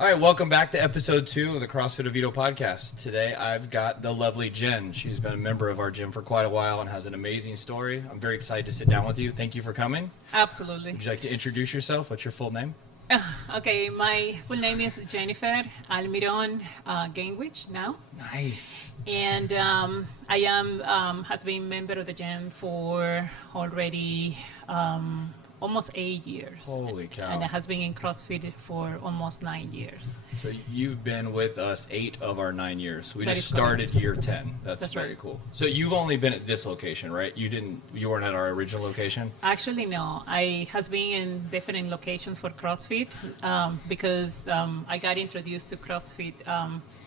All right, welcome back to episode 2 of the CrossFit Oviedo podcast. Today I've got the lovely Jen. She's been a member of our gym for quite a while and has an amazing story. I'm very excited to sit down with you. Thank you for coming. Absolutely. Would you like to introduce yourself? What's your full name? Okay, my full name is Jennifer Almiron Gainwich now. Nice. And I am has been member of the gym for already almost 8 years. Holy cow. And I has been in CrossFit for almost 9 years. So you've been with us 8 of our 9 years. We That just is correct. started year 10. That's very right. cool. So you've only been at this location, right? You weren't at our original location? Actually, no. I has been in different locations for CrossFit because I got introduced to CrossFit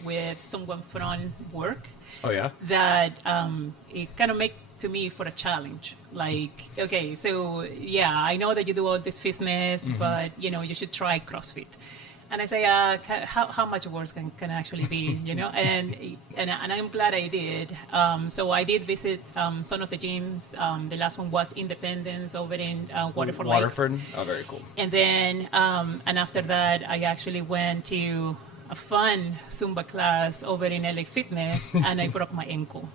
with someone from work. Oh, yeah? That it kind of make to me for a challenge. Like, okay, so yeah, I know that you do all this fitness, but you should try CrossFit. And I say, how much worse can actually be, and I'm glad I did. So I did visit some of the gyms. The last one was Independence over in Waterford Lakes. Waterford? Oh, very cool. And then, and after that, I actually went to a fun Zumba class over in LA Fitness, and I broke my ankle.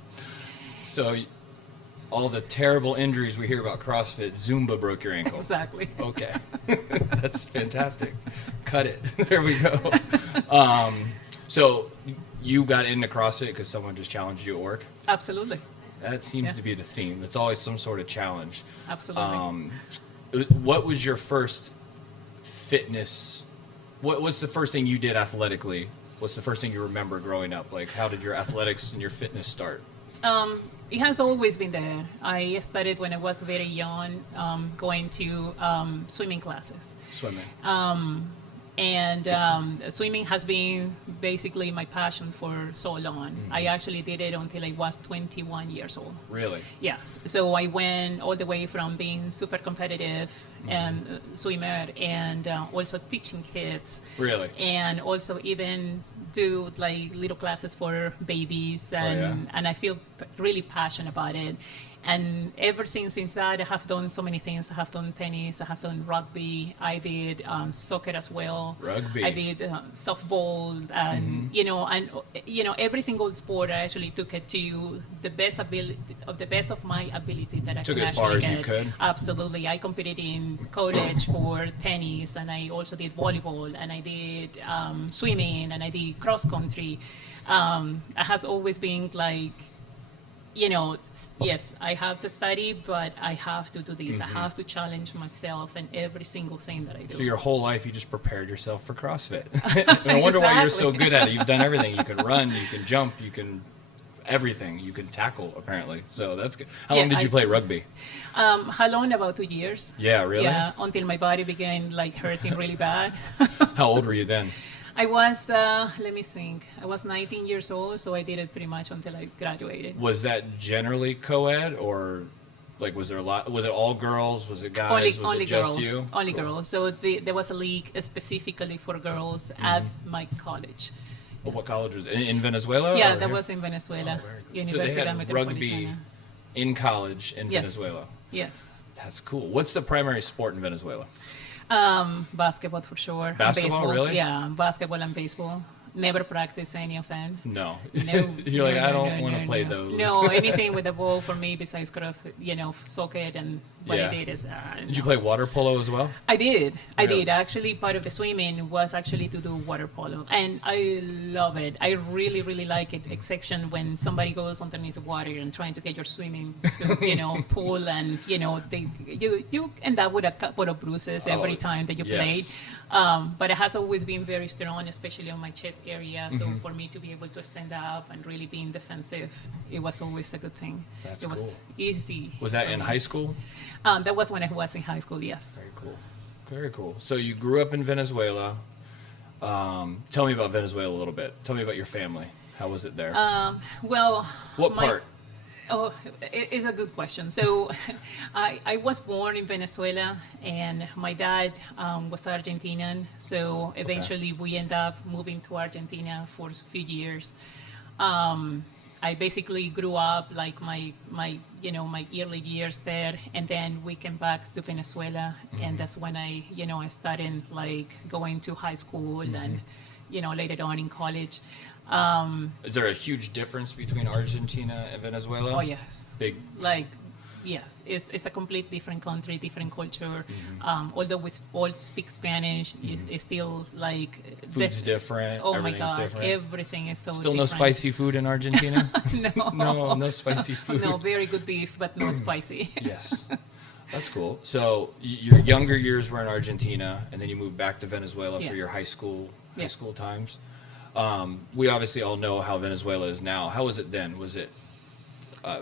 So all the terrible injuries we hear about CrossFit, Zumba broke your ankle. Exactly. Okay. That's fantastic. Cut it. There we go. So you got into CrossFit because someone just challenged you at work? Absolutely. That seems to be the theme. It's always some sort of challenge. Absolutely. What was your first fitness? What's the first thing you did athletically? What's the first thing you remember growing up? Like, how did your athletics and your fitness start? It has always been there. I started when I was very young, going to swimming classes. Swimming. And swimming has been basically my passion for so long. Mm-hmm. I actually did it until I was 21 years old. Really? Yes. So I went all the way from being super competitive and swimmer and also teaching kids. Really? And also even do like little classes for babies and I feel really passionate about it. And ever since that, I have done so many things. I have done tennis, I have done rugby, I did soccer as well. Rugby. I did softball, and every single sport. I actually took it to the best of my ability that I Took can it as far actually as get. you could? Absolutely. I competed in college for tennis, and I also did volleyball, and I did swimming, and I did cross country. It has always been like, yes, I have to study, but I have to do this. I have to challenge myself in every single thing that I do. So your whole life you just prepared yourself for CrossFit. And I wonder why you're so good at it. You've done everything. You can run, you can jump, you can everything. You can tackle, apparently. So that's good. How long did you play rugby? How long? About 2 years. Yeah, really? Yeah, until my body began like hurting really bad. How old were you then? I was, let me think, I was 19 years old, so I did it pretty much until I graduated. Was that generally co-ed, or like was there a lot? Was it all girls? Was it guys? Was only it just girls. you? Only Cool. girls. So there was a league specifically for girls at my college. Well, what college was it? In Venezuela? Yeah, or that here? was in Venezuela. So they Universidad had rugby Metropolitana. in college in Yes. Venezuela. Yes. That's cool. What's the primary sport in Venezuela? Basketball for sure. Basketball, baseball. really? Yeah, basketball and baseball. Never practice any of them. No. No. You're like, I don't want to no, play no. those. No, anything with the ball for me besides soccer and what Yeah. I did is. Did you play water polo as well? I did. I Really? did. Actually, part of the swimming was actually to do water polo. And I love it. I really, really like it, exception when somebody goes underneath the water and trying to get your swimming, pool and, you end up with a couple of bruises every time that you played. But it has always been very strong, especially on my chest area. So for me to be able to stand up and really being defensive, it was always a good thing. That's it was cool. easy. Was that in high school? That was when I was in high school, yes. Very cool. Very cool. So you grew up in Venezuela. Tell me about Venezuela a little bit. Tell me about your family. How was it there? Well, What part? Oh, it's a good question. So I was born in Venezuela, and my dad was Argentinian. So eventually we ended up moving to Argentina for a few years. I basically grew up like my early years there, and then we came back to Venezuela, and that's when I started like going to high school and later on in college. Is there a huge difference between Argentina and Venezuela? Oh yes, Big. Like yes, it's a complete different country, different culture. Although we all speak Spanish, it's still like Food's different. Oh my Everything's God, different. everything is so Still different. no spicy food in Argentina? No. No spicy food. No, very good beef, but no spicy. Yes. That's cool. So your younger years were in Argentina, and then you moved back to Venezuela for your high school times. We obviously all know how Venezuela is now. How was it then? Was it a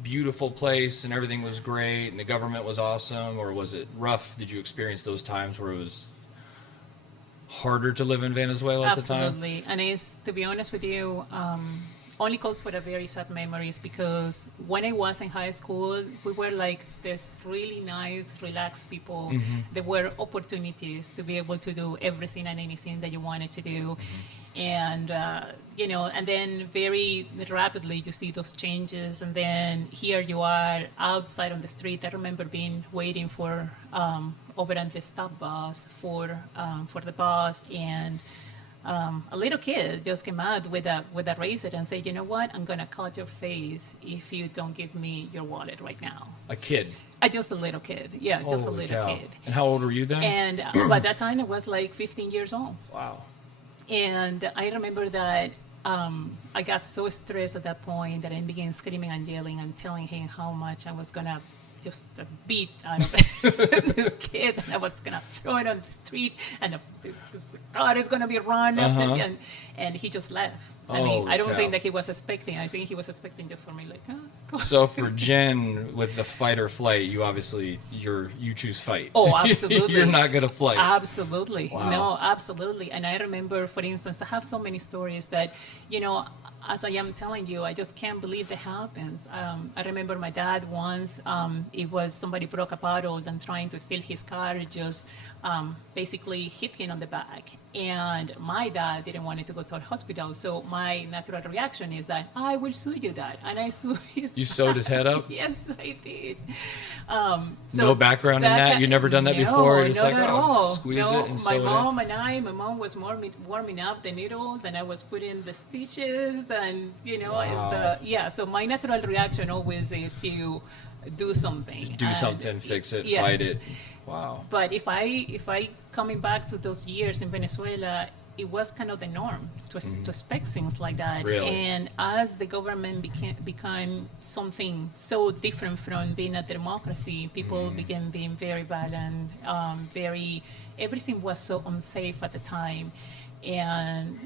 beautiful place and everything was great and the government was awesome, or was it rough? Did you experience those times where it was harder to live in Venezuela at the time? Absolutely. And it's, to be honest with you, only calls for a very sad memories, because when I was in high school, we were like this really nice, relaxed people. There were opportunities to be able to do everything and anything that you wanted to do. And, and then very rapidly you see those changes. And then here you are outside on the street. I remember waiting for, over on the stop bus for the bus, and a little kid just came out with a razor and said, "You know what? I'm gonna cut your face if you don't give me your wallet right now." A kid? Just a little kid. Yeah, just a little kid. And how old were you then? And by that time, I was like 15 years old. Wow. And I remember that I got so stressed at that point that I began screaming and yelling and telling him how much I was gonna just beat out of this kid. I was gonna throw it on the street, and this car is gonna be run after me, and he just left. I mean, I don't think that he was expecting. I think he was expecting just for me, like, go. So for Jen, with the fight or flight, you obviously you choose fight. Oh, absolutely. You're not gonna flight. Absolutely. Wow. No, absolutely. And I remember, for instance, I have so many stories that, as I am telling you, I just can't believe that happens. I remember my dad once, it was somebody broke a bottle and trying to steal his car, just basically hit him on the back. And my dad didn't want to go to a hospital. So my natural reaction is that I will sue you, Dad. And I sue his You sewed his head up? Yes, I did. No background in that? You've never done that before? Just not like, at all. Squeeze it and sew it in? My mom was warming up the needle, then I was putting the stitches, and so my natural reaction always is to do something. Just do something, fix it, yes. fight it. Wow. But if I coming back to those years in Venezuela, it was kind of the norm to expect things like that. Really? And as the government became something so different from being a democracy, people began being very violent, everything was so unsafe at the time. And,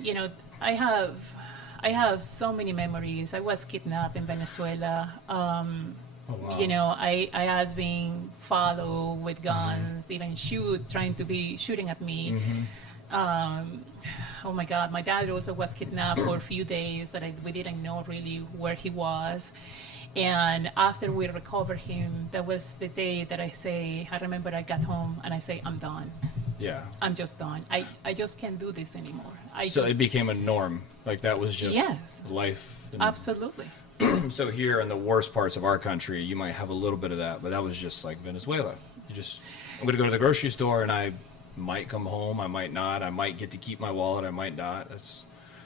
I have so many memories. I was kidnapped in Venezuela. Oh, wow. I was being followed with guns, even trying to be shooting at me. Oh my God, my dad also was kidnapped for a few days that we didn't know really where he was. And after we recovered him, that was the day that I remember I got home and I say, I'm done. Yeah. I'm just done. I just can't do this anymore. It became a norm. Like that was just life. Absolutely. So here in the worst parts of our country, you might have a little bit of that, but that was just like Venezuela. I'm going to go to the grocery store and I might come home, I might not, I might get to keep my wallet, I might not.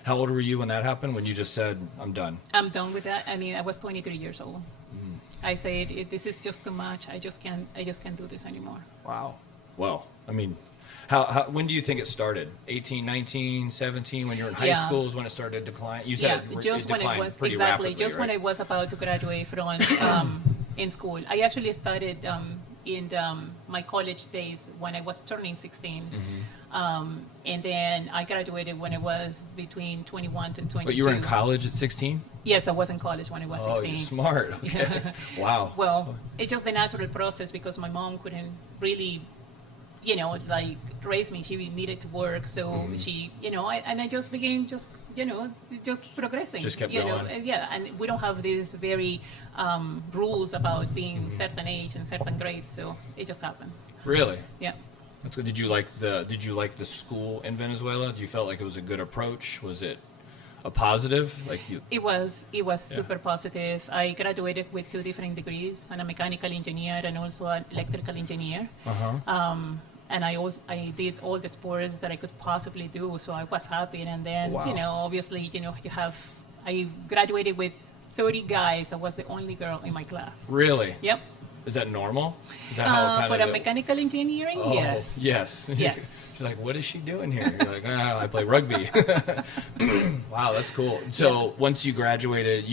How old were you when that happened? When you just said, I'm done? I'm done with that. I mean, I was 23 years old. I said, this is just too much. I just can't do this anymore. Wow. Well, I mean, how when do you think it started? 18, 19, 17, when you were in high school is when it started to decline? You said it declined pretty rapidly, just right? when I was about to graduate from in school. I actually started in my college days when I was turning 16. And then I graduated when I was between 21 to 22. But you were in college at 16? Yes, I was in college when I was 16. Oh, you're smart. Okay. Wow. Well, it's just a natural process because my mom couldn't really, raise me. She needed to work. So she, I just began just progressing. Just kept going. And we don't have these very rules about being certain age and certain grades. So it just happens. Really? Yeah. That's good. Did you like the school in Venezuela? Do you felt like it was a good approach? Was it a positive? Like you? It was super positive. I graduated with 2 different degrees, and a mechanical engineer and also an electrical engineer. And I did all the sports that I could possibly do, so I was happy. And then, Wow. obviously, I graduated with 30 guys. I was the only girl in my class. Really? Yep. Is that normal? Is that how kind For of a mechanical engineering, Oh, yes. Yes. Yes. She's like, what is she doing here? You're like, I play rugby. Wow, that's cool. So once you graduated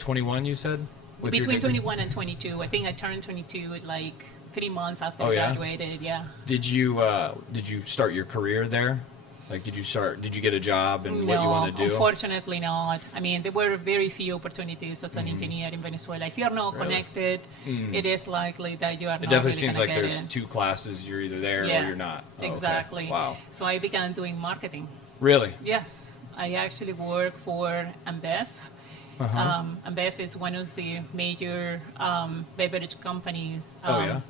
21, you said? With your Between degree? 21 and 22. I think I turned 22 like 3 months after Oh, I yeah? graduated. Yeah. Did you start your career there? Like, did you get a job and what you want to do? Unfortunately not. I mean, there were very few opportunities as an engineer in Venezuela. If you're not Really? connected, it is likely that you are It not definitely really seems gonna like get there's in. 2 classes. You're either there or you're not. Oh, okay. Exactly. Wow. So I began doing marketing. Really? Yes. I actually work for Ambev. Ambev is one of the major beverage companies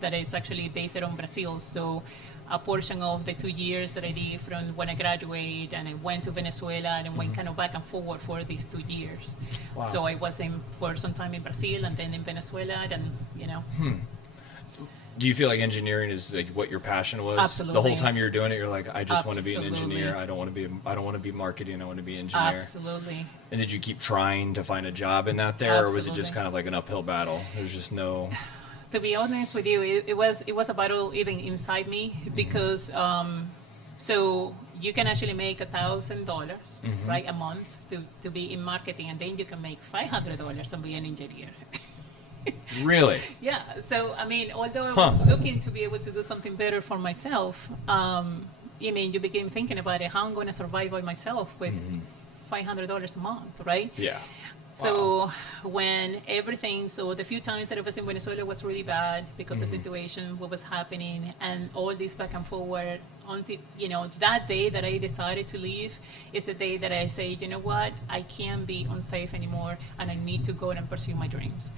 that is actually based on Brazil. So a portion of the 2 years that I did from when I graduated and I went to Venezuela and went kind of back and forward for these 2 years. Wow. So I was for some time in Brazil and then in Venezuela and, Do you feel like engineering is like what your passion was? Absolutely. The whole time you were doing it, you're like, I just want to be an Absolutely. engineer. I don't want to be marketing. I want to be an engineer. Absolutely. And did you keep trying to find a job in that there, or was it just Absolutely. kind of like an uphill battle? There's just no. To be honest with you, it was a battle even inside me because so you can actually make $1,000 right a month to be in marketing, and then you can make $500 and be an engineer. Really? Yeah. So I mean, although I was looking to be able to do something better for myself, you begin thinking about it. How I'm going to survive by myself with $500 a month, right? Yeah. So the few times that I was in Venezuela was really bad because the situation, what was happening, and all this back and forward. Until that day that I decided to leave is the day that I say, you know what, I can't be unsafe anymore, and I need to go and pursue my dreams.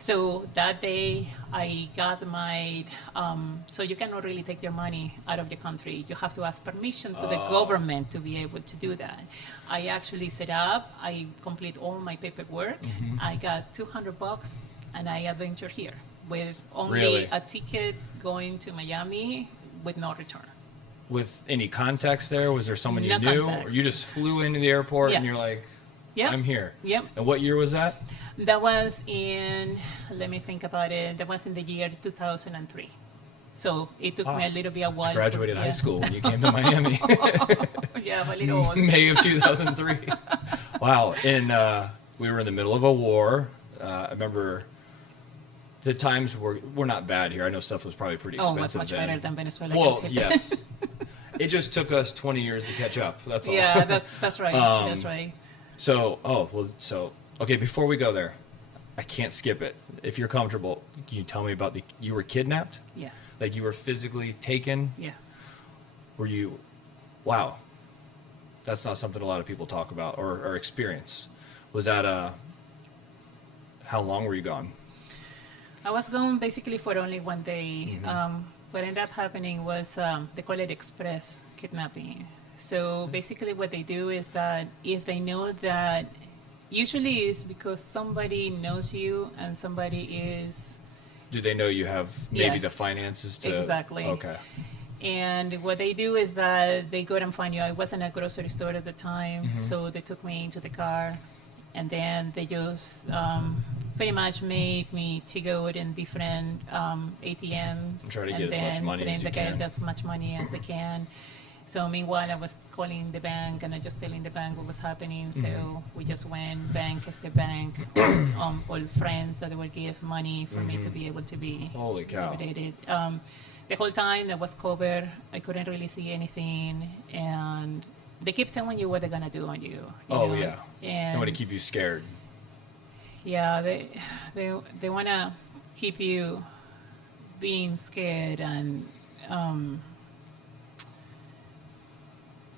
So that day I got my, so you cannot really take your money out of the country. You have to ask permission to the government to be able to do that. I actually set up, I complete all my paperwork. I got $200 and I adventured here with only Really? a ticket going to Miami with no return. With any context there? Was there someone you No knew? context. Or you just flew into the airport and Yeah. you're like, Yep. I'm here. Yep. And what year was that? That was let me think about it, that was in the year 2003. So it took me a little bit a while. I graduated high yeah. school when you came to Miami. Yeah, I'm a little old. May of 2003. Wow. And we were in the middle of a war. I remember the times were not bad here. I know stuff was probably pretty expensive much then. better than Venezuela. Well, I can tell you. yes. It just took us 20 years to catch up. That's all. Yeah, that's right. That's right. So, okay, before we go there, I can't skip it. If you're comfortable, can you tell me about you were kidnapped? Yes. Like you were physically taken? Yes. Were you, wow. That's not something a lot of people talk about or experience. Was that how long were you gone? I was gone basically for only 1 day. What ended up happening was they call it express kidnapping. So basically what they do is that if they know that, usually it's because somebody knows you and somebody is... Do they know you have maybe the Yes. finances to... Exactly. Okay. And what they do is that they go and find you. I was in a grocery store at the time, so they took me into the car, and then they just pretty much made me to go in different ATMs And try to and get as much then money as you get can. as much money as they can. So meanwhile, I was calling the bank and I just telling the bank what was happening. So we just went bank as the bank, all friends that would give money for me to be able to be Holy cow. validated. The whole time that was covered, I couldn't really see anything, and they keep telling you what they're gonna do on you. You know? Yeah. And I want to keep you scared. yeah, they wanna keep you being scared, and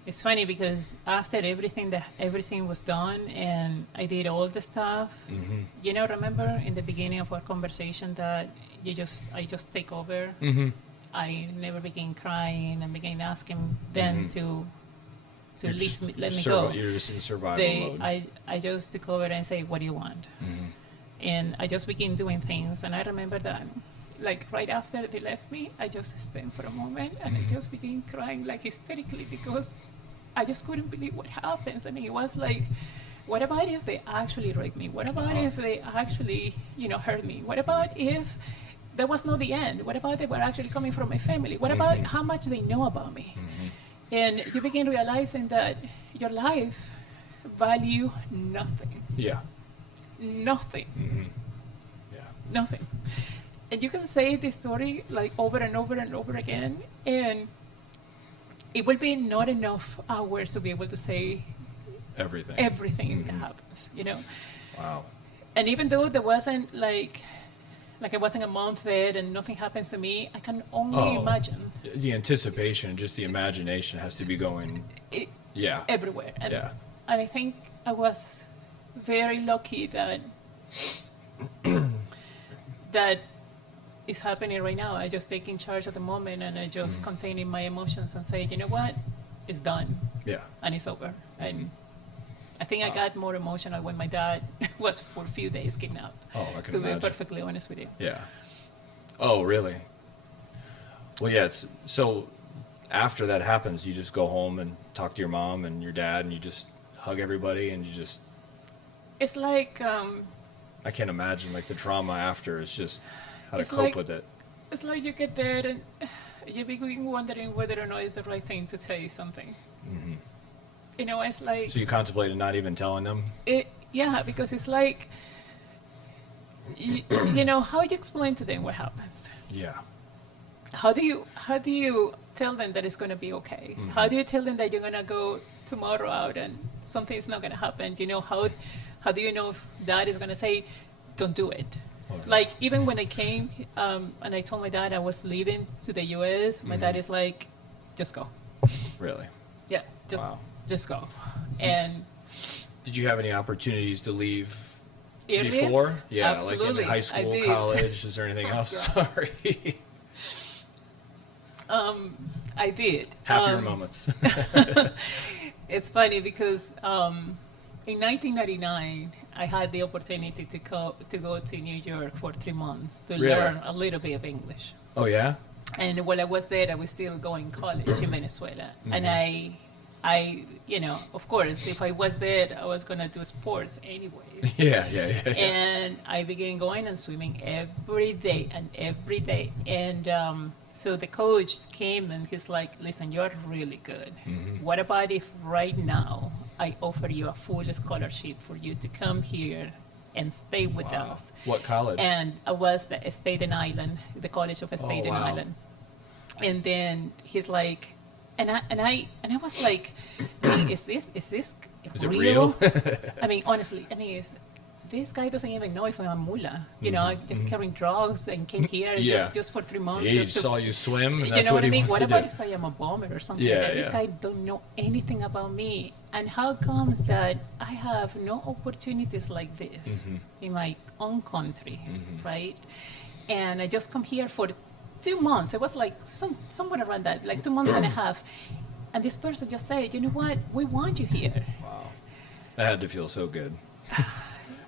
it's funny because after everything was done and I did all the stuff, remember in the beginning of our conversation that I just take over. I never began crying and began asking them to let me go. You're just in survival mode. I just took over and say, what do you want? And I just began doing things. And I remember that, like right after they left me, I just stand for a moment and I just began crying like hysterically because I just couldn't believe what happens. And it was like, what about if they actually raped me? What about if they actually, hurt me? What about if that was not the end? What about they were actually coming from my family? What about how much they know about me? And you begin realizing that your life value nothing. Yeah. Nothing. Yeah. Nothing. And you can say this story like over and over and over again, and it will be not enough hours to be able to say everything that happens, Wow. And even though there wasn't like I wasn't a month there and nothing happens to me, I can only imagine. The anticipation, just the imagination has to be going everywhere. And, yeah. And I think I was very lucky that that is happening right now. I just taking charge at the moment and I just containing my emotions and say, you know what, it's done. Yeah. And it's over. And I think I got more emotional when my dad was for a few days kidnapped. Oh, I can to imagine. be perfectly honest with you. Yeah. Oh, really? Well, yeah. So after that happens, you just go home and talk to your mom and your dad, and you just hug everybody, and you just. It's like. I can't imagine like the trauma after. It's just how to cope like, with it. It's like you get there and you begin wondering whether or not it's the right thing to say something. It's like. So you contemplated not even telling them? Yeah, because it's like, how you explain to them what happens? Yeah. How do you tell them that it's going to be okay? How do you tell them that you're going to go tomorrow out and something is not going to happen? How do you know if dad is going to say, don't do it? Okay. Like, even when I came and I told my dad I was leaving to the U.S., my dad is like, just go. Really? Yeah, just go. And did you have any opportunities to leave earlier? Before? Yeah, absolutely. Like in high school, college. Is there anything else? Sorry. I did. Happier moments. It's funny because in 1999, I had the opportunity to go to New York for 3 months to learn a little bit of English. Oh, yeah? And while I was there, I was still going to college in Venezuela. And I, of course, if I was there, I was going to do sports anyways. Yeah. And I began going and swimming every day. And so the coach came and he's like, listen, you're really good. What about if right now I offer you a full scholarship for you to come here and stay with us? What college? And I was the Staten Island, the College of Staten Island. And then he's like, and I was like, hey, is this real? I mean, honestly, this guy doesn't even know if I'm a mullah. Just carrying drugs and came here just for 3 months. Yeah, he saw you swim. And that's what I mean? What about if I am a bomber or something? This guy don't know anything about me. And how comes that I have no opportunities like this in my own country, right? And I just come here for 2 months. It was like somewhere around that, like 2 months and a half. And this person just said, you know what? We want you here. Wow. That had to feel so good.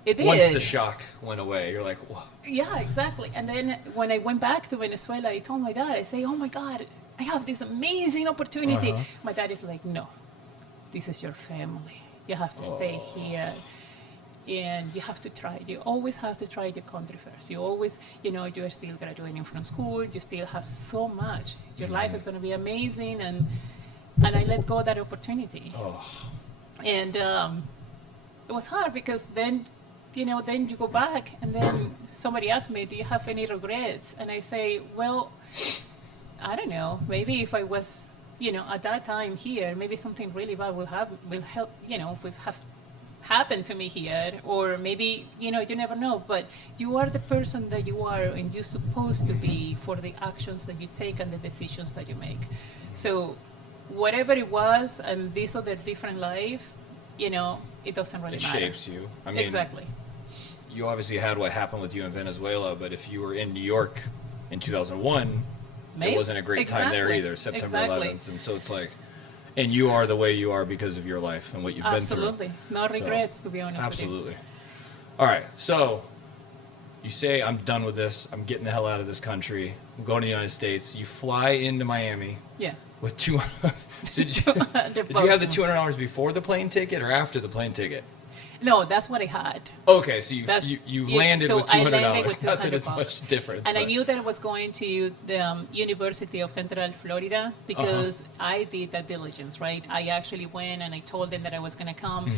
It did. Once the shock went away, you're like, whoa. Yeah, exactly. And then when I went back to Venezuela, I told my dad, I say, oh my God, I have this amazing opportunity. My dad is like, no, this is your family. You have to stay here. And you have to try. You always have to try your country first. You always, you're still graduating from school. You still have so much. Your life is going to be amazing. And I let go of that opportunity. And it was hard because then you go back and then somebody asks me, do you have any regrets? And I say, well, I don't know. Maybe if I was, at that time here, maybe something really bad will have happened to me here. Or maybe, you never know. But you are the person that you are and you're supposed to be for the actions that you take and the decisions that you make. So whatever it was and this other different life, it doesn't really matter. It shapes you. I mean, exactly. You obviously had what happened with you in Venezuela, but if you were in New York in 2001, it wasn't a great time there either, September 11th. And so it's like, And you are the way you are because of your life and what you've been through. Absolutely. No regrets, to be honest with you. Absolutely. All right. So you say, I'm done with this. I'm getting the hell out of this country. I'm going to the United States. You fly into Miami. Yeah. With did you have the $200 before the plane ticket or after the plane ticket? No, that's what I had. Okay, so you landed with $200. Not that it's $200. much difference. And but. I knew that I was going to the University of Central Florida because I did that diligence, right? I actually went and I told them that I was going to come.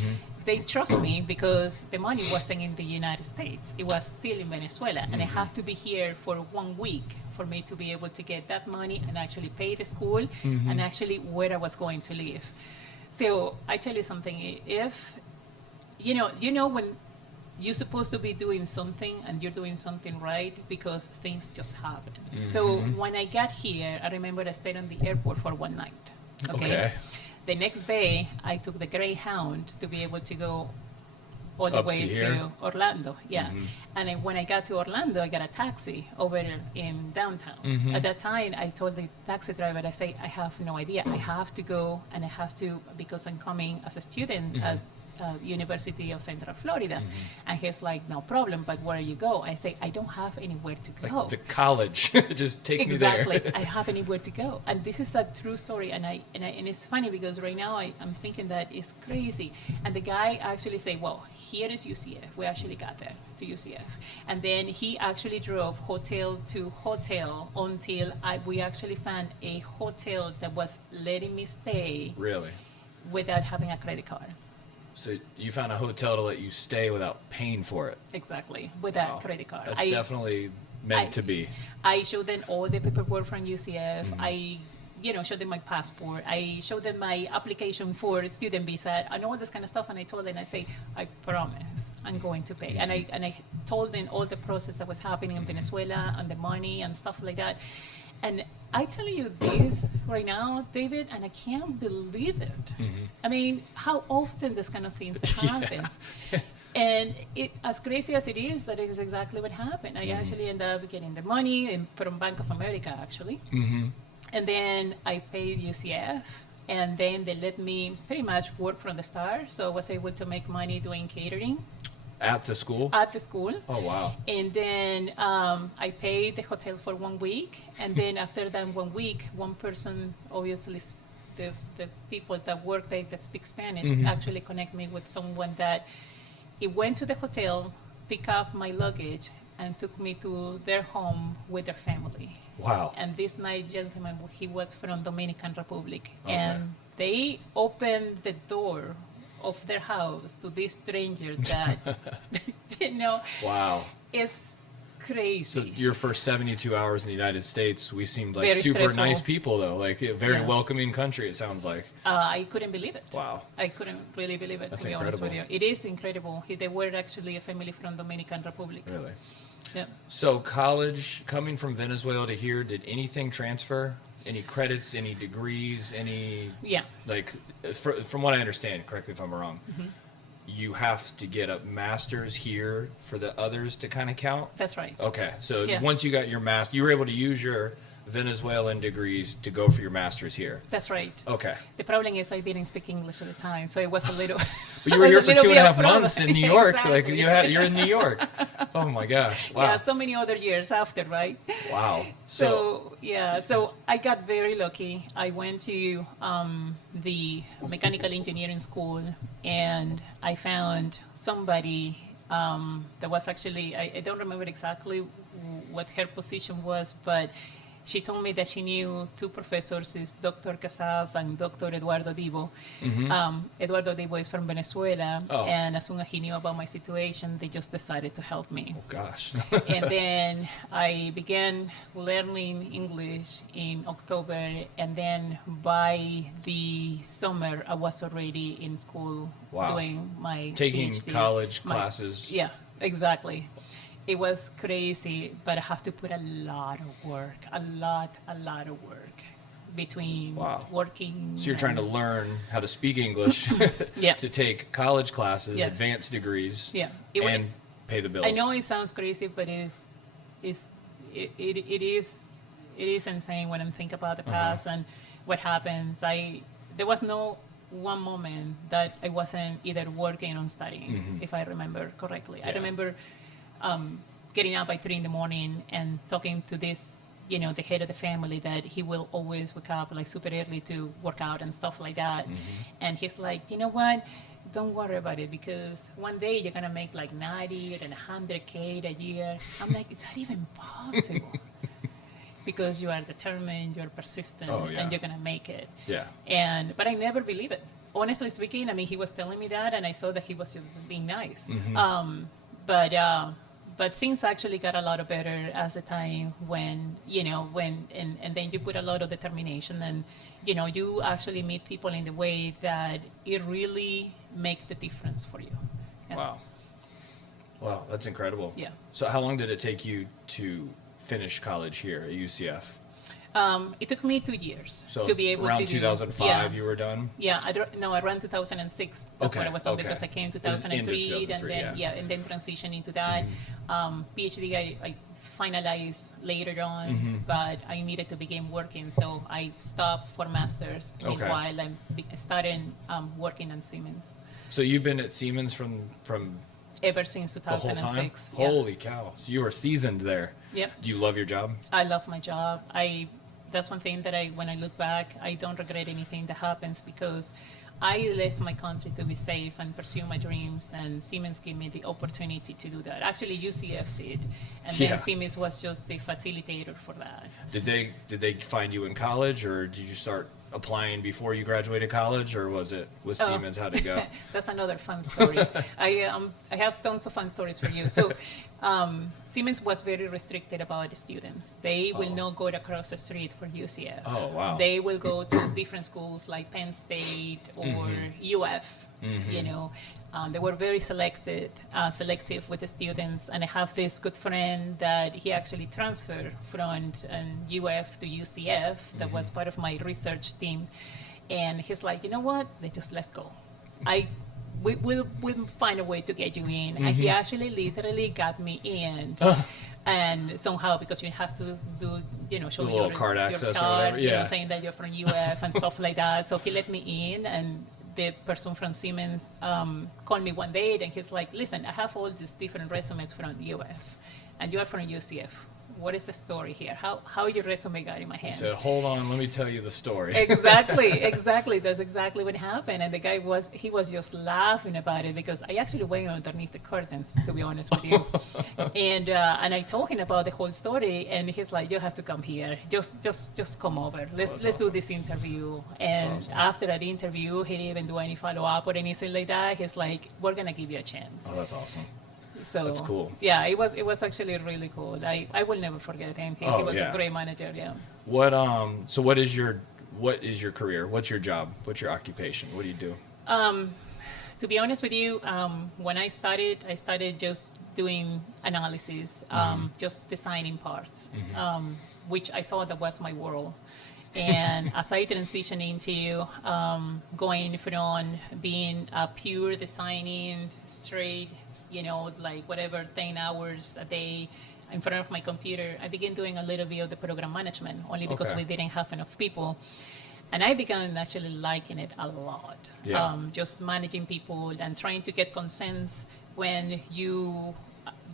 They trust me because the money wasn't in the United States. It was still in Venezuela. And I have to be here for 1 week for me to be able to get that money and actually pay the school and actually where I was going to live. So I tell you something, if you know when you're supposed to be doing something and you're doing something right because things just happen. So when I got here, I remember I stayed on the airport for 1 night. Okay. The next day, I took the Greyhound to be able to go all the way to Orlando. Yeah. And when I got to Orlando, I got a taxi over in downtown. At that time, I told the taxi driver, I say, I have no idea. I have to go and I have to, because I'm coming as a student at University of Central Florida. And he's like, no problem, but where you go? I say, I don't have anywhere to go. Like the college, just take me there. Exactly. I have anywhere to go. And this is a true story. And it's funny because right now I'm thinking that it's crazy. And the guy actually say, well, here is UCF. We actually got there to UCF. And then he actually drove hotel to hotel until we actually found a hotel that was letting me stay. Really? Without having a credit card. So you found a hotel to let you stay without paying for it. Exactly, without credit card. That's definitely meant to be. I showed them all the paperwork from UCF. I showed them my passport. I showed them my application for student visa and all this kind of stuff. And I told them, I say, I promise I'm going to pay. And I told them all the process that was happening in Venezuela and the money and stuff like that. And I tell you this right now, David, and I can't believe it. I mean, how often this kind of things happens. And as crazy as it is, that is exactly what happened. I actually ended up getting the money from Bank of America, actually. And then I paid UCF. And then they let me pretty much work from the start. So I was able to make money doing catering. At the school? At the school. Oh, wow. And then I paid the hotel for 1 week. And then after that 1 week, one person, obviously the people that work there that speak Spanish, actually connect me with someone that he went to the hotel, picked up my luggage, and took me to their home with their family. Wow. And this night, gentleman, he was from Dominican Republic. Okay. And they opened the door of their house to this stranger that, wow, it's crazy. So your first 72 hours in the United States, we seemed like very super stressful. Nice people, though. Like a very welcoming country, it sounds like. I couldn't believe it. Wow. I couldn't really believe it, That's to be incredible. honest with you. It is incredible. They were actually a family from Dominican Republic. Really? Yeah. So college, coming from Venezuela to here, did anything transfer? Any credits, any degrees, any... Yeah. Like, from what I understand, correct me if I'm wrong, you have to get a master's here for the others to kind of count? That's right. Okay, so once you got your master, you were able to use your Venezuelan degrees to go for your master's here. That's right. Okay. The problem is I didn't speak English at the time, so it was a little... But you were here for 2.5 months in New York. Exactly. Like you're in New York. Oh my gosh! Wow. Yeah, so many other years after, right? Wow. So I got very lucky. I went to the mechanical engineering school, and I found somebody that was actually, I don't remember exactly what her position was, but she told me that she knew two professors, is Dr. Casaf and Dr. Eduardo Divo. Eduardo Divo is from Venezuela, and as soon as he knew about my situation, they just decided to help me. Oh, gosh. And then I began learning English in October, and then by the summer, I was already in school doing my taking PhD. college classes. Yeah, exactly. It was crazy, but I have to put a lot of work, a lot of work between working. So you're trying to learn how to speak English to take college classes, advanced degrees, and pay the bills. I know it sounds crazy, but it is insane when I think about the past and what happens. there was no one moment that I wasn't either working or studying, if I remember correctly. I remember getting up by 3 a.m. and talking to this, the head of the family, that he will always wake up like super early to work out and stuff like that. And he's like, you know what? Don't worry about it, because one day you're gonna make like 90 or 100K a year. I'm like, is that even possible? Because you are determined, you're persistent, and you're gonna make it. Yeah. But I never believe it. Honestly speaking, I mean, he was telling me that, and I saw that he was just being nice. But things actually got a lot better as the time when, and then you put a lot of determination, and, you actually meet people in the way that it really makes the difference for you. Yeah. Wow. Wow, that's incredible. Yeah. So how long did it take you to finish college here at UCF? It took me 2 years So to be able around to 2005 you were done? Yeah, around 2006. That's what I was done, because I came in 2003, and then and then transitioned into that. PhD I finalized later on, but I needed to begin working, so I stopped for masters. Meanwhile, I started working on Siemens. So you've been at Siemens from Ever since the whole 2006. time? Holy cow! So you were seasoned there. Yep. Do you love your job? I love my job. That's one thing that when I look back, I don't regret anything that happens, because I left my country to be safe and pursue my dreams, and Siemens gave me the opportunity to do that. Actually, UCF did, and then Siemens was just the facilitator for that. Did they find you in college, or did you start applying before you graduated college, or was it with Siemens? How'd it go? That's another fun story. I have tons of fun stories for you. So Siemens was very restricted about the students. They will not go across the street for UCF. Oh, wow. They will go to different schools like Penn State or UF. They were very selective with the students. And I have this good friend that he actually transferred from UF to UCF. That was part of my research team. And he's like, you know what? Let's go. We'll find a way to get you in. And he actually literally got me in. And somehow, because you have to do, show your card access or whatever, saying that you're from UF and stuff like that. So he let me in, and the person from Siemens called me one day, and he's like, listen, I have all these different resumes from UF, and you are from UCF. What is the story here? How your resume got in my hands? He said, hold on, let me tell you the story. Exactly. That's exactly what happened. And the guy was just laughing about it, because I actually went underneath the curtains, to be honest with you. and I told him about the whole story, and he's like, you have to come here. Just come over. Let's do this interview. And after that interview, he didn't even do any follow-up or anything like that. He's like, we're going to give you a chance. Oh, that's awesome. So that's cool. Yeah, it was actually really cool. I will never forget him. He was a great manager. Yeah. So what is your career? What's your job? What's your occupation? What do you do? To be honest with you, when I started just doing analysis, just designing parts, which I thought that was my world. And as I transitioned into going from being a pure designing straight, like whatever, 10 hours a day in front of my computer, I began doing a little bit of the program management, only because we didn't have enough people. And I began actually liking it a lot. Yeah. Just managing people and trying to get consent when you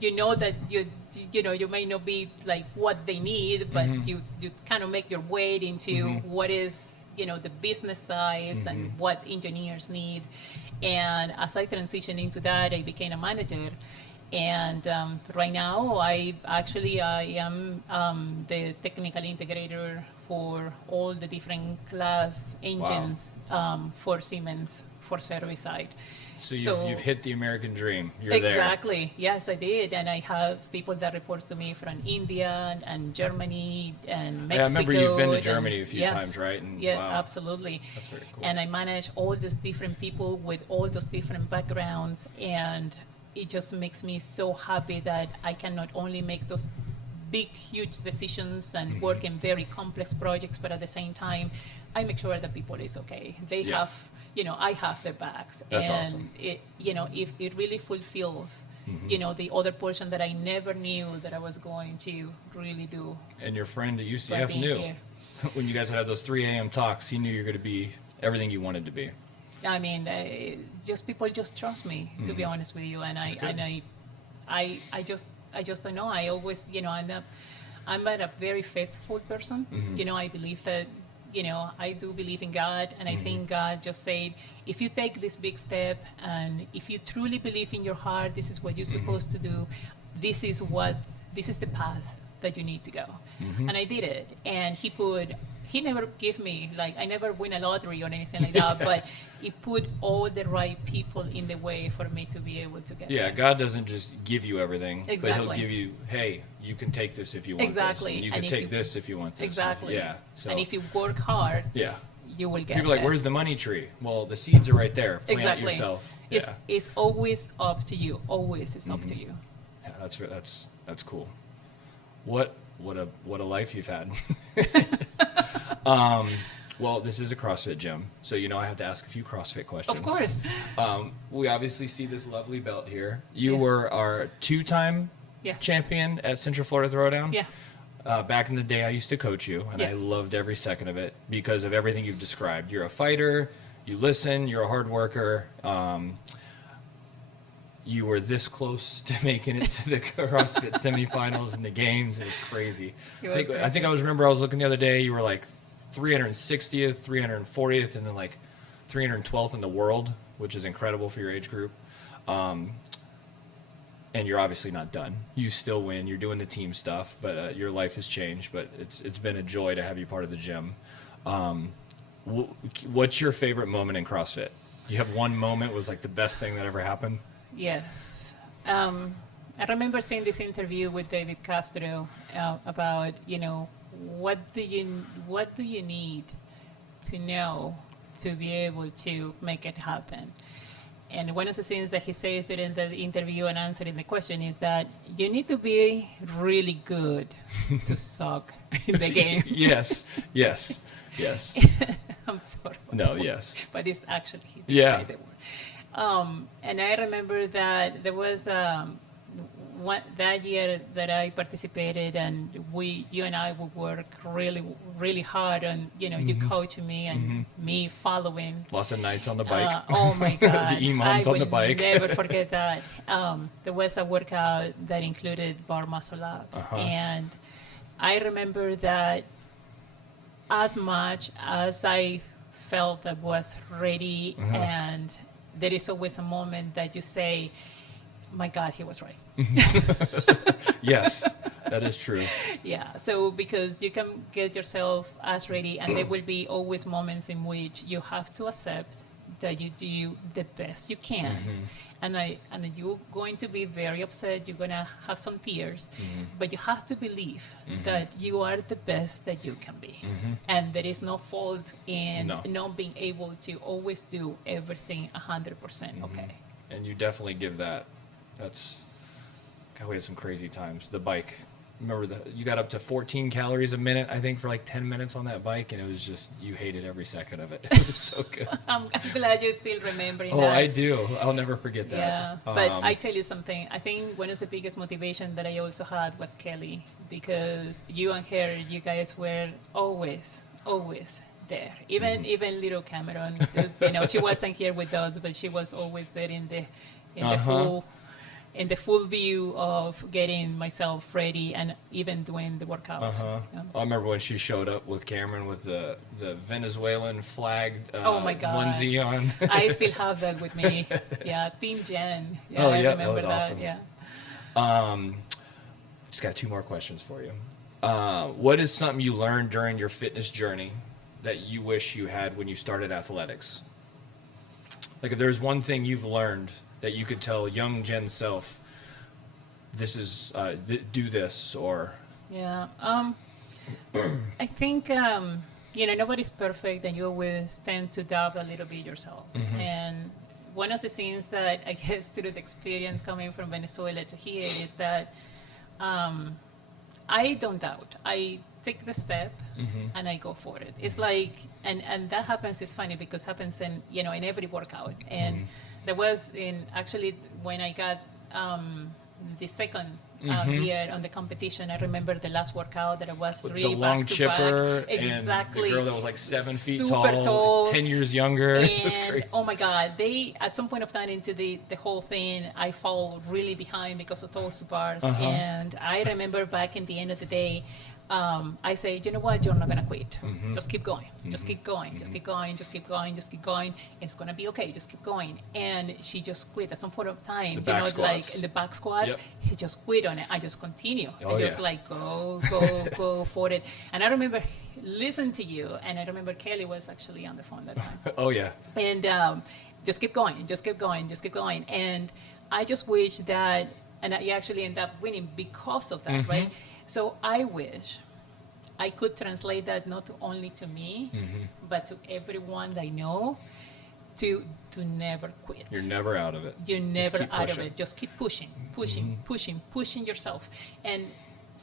know that you may not be like what they need, but you kind of make your way into what is the business size and what engineers need. And as I transitioned into that, I became a manager. And right now, I am the technical integrator for all the different class engines for Siemens for service side. So you've hit the American dream. You're exactly. there. Yes, I did. And I have people that report to me from India and Germany and Mexico. Yeah, I remember you've been to Germany a few times, right? And, absolutely. That's very cool. And I manage all these different people with all those different backgrounds. And it just makes me so happy that I can not only make those big, huge decisions and work in very complex projects, but at the same time, I make sure that people is okay. They have, I have their backs. That's and awesome. If it really fulfills, the other portion that I never knew that I was going to really do. And your friend at UCF knew. When you guys had those 3 a.m. talks, he knew you were going to be everything you wanted to be? I mean, it's just people just trust me, to be honest with you, and I just don't know. I always, I'm a very faithful person. I believe that, I do believe in God, and I think God just said, if you take this big step, and if you truly believe in your heart, this is what you're supposed to do. This is the path that you need to go. And I did it. And he never gave me, like, I never win a lottery or anything like that, but he put all the right people in the way for me to be able to get there. God doesn't just give you everything, but he'll give you, hey, you can take this if you want this. And you can take this if you want this. Exactly. So, and if you work hard, you will get people are like, where's the money tree? Well, the seeds are right there. Plant it yourself. It's always up to you. Always is up to you. Yeah, that's cool. What a life you've had. Well, this is a CrossFit gym, so I have to ask a few CrossFit questions. Of course. We obviously see this lovely belt here. You were our 2-time champion at Central Florida Throwdown. Yeah. Back in the day, I used to coach you, and I loved every second of it because of everything you've described. You're a fighter. You listen. You're a hard worker. You were this close to making it to the CrossFit semifinals and the games. It was crazy. I think I remember I was looking the other day. You were like 360th, 340th, and then like 312th in the world, which is incredible for your age group. And you're obviously not done. You still win. You're doing the team stuff, but your life has changed. But it's been a joy to have you part of the gym. What's your favorite moment in CrossFit? Do you have one moment was like the best thing that ever happened? Yes. I remember seeing this interview with David Castro about, what do you need to know to be able to make it happen? And one of the things that he said during the interview and answering the question is that you need to be really good to suck in the game. Yes. I'm sorry. No, yes. But it's actually, he did say the word. And I remember that there was that year that I participated, and you and I would work really, really hard on, you coaching me and me following. Lots of nights on the bike. Oh my God. The imams on the bike. I will never forget that. There was a workout that included bar muscle ups. And I remember that as much as I felt that was ready, and there is always a moment that you say, my God, he was right. Yes, that is true. Yeah, so because you can get yourself as ready, and there will be always moments in which you have to accept that you do the best you can. And you're going to be very upset, you're going to have some tears, but you have to believe that you are the best that you can be. And there is no fault in not being able to always do everything 100% okay. And you definitely give that. We had some crazy times. The bike. Remember you got up to 14 calories a minute, I think, for like 10 minutes on that bike, and it was just, you hated every second of it. It was so good. I'm glad you're still remembering that. Oh, I do. I'll never forget that. Yeah, but I tell you something. I think one of the biggest motivation that I also had was Kelly, because you and her, you guys were always there. Even little Cameron, she wasn't here with us, but she was always there in the full view of getting myself ready and even doing the workouts. I remember when she showed up with Cameron with the Venezuelan flag oh my God. onesie on. I still have that with me. Yeah, Team Jen. Yeah, I remember that was awesome. Yeah. Just got 2 more questions for you. What is something you learned during your fitness journey that you wish you had when you started athletics? Like, if there's one thing you've learned that you could tell young Jen self, this is do this, or I think nobody's perfect, and you always tend to doubt a little bit yourself. And one of the things that I guess through the experience coming from Venezuela to here is that I don't doubt. I take the step and I go for it. It's like, and that happens. It's funny because it happens in in every workout. And there was actually when I got the second here on the competition. I remember the last workout that I was With really the long back to chipper back. Exactly. and the girl that was like 7 feet Super tall. 10 years younger. It was And crazy. oh my God, they at some point of time into the whole thing, I fall really behind because of those bars. And I remember back in the end of the day, I say, you know what, you're not gonna quit. Just keep going. Just keep going. Just keep going. Just keep going. Just keep going. It's gonna be okay. Just keep going. And she just quit at some point of time. The back squats. like in the back squats, Yep. she just quit on it. I just continue. Oh, I just yeah. like go for it. And I remember listening to you, and I remember Kelly was actually on the phone that time. Oh, yeah. And just keep going, just keep going, just keep going. And I just wish that, and I actually end up winning because of that, right? So I wish I could translate that not only to me, but to everyone that I know, to never quit. You're never out of it. You're never keep out of pushing. it. Just keep pushing, pushing yourself. And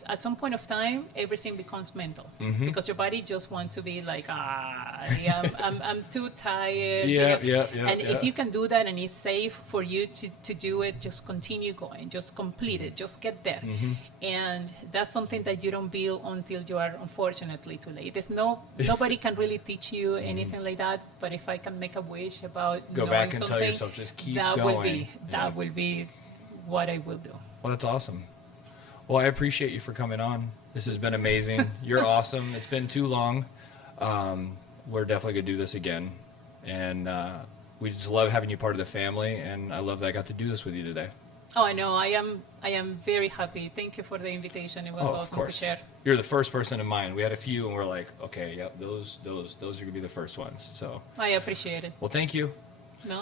at some point of time, everything becomes mental because your body just wants to be like, yeah, I'm too tired. Yeah, you know? yeah. And if you can do that and it's safe for you to do it, just continue going, just complete it, just get there. And that's something that you don't build until you are unfortunately too late. Nobody can really teach you anything like that. But if I can make a wish about Go knowing back and tell something, yourself, just keep that going. That will be what I will do. Well, that's awesome. Well, I appreciate you for coming on. This has been amazing. You're awesome. It's been too long. We're definitely going to do this again. And we just love having you part of the family. And I love that I got to do this with you today. Oh, I know. I am very happy. Thank you for the invitation. It was Of awesome course. to share. You're the first person in mind. We had a few, and we're like, okay, yep, those are going to be the first ones. So, I appreciate it. well, thank you. No?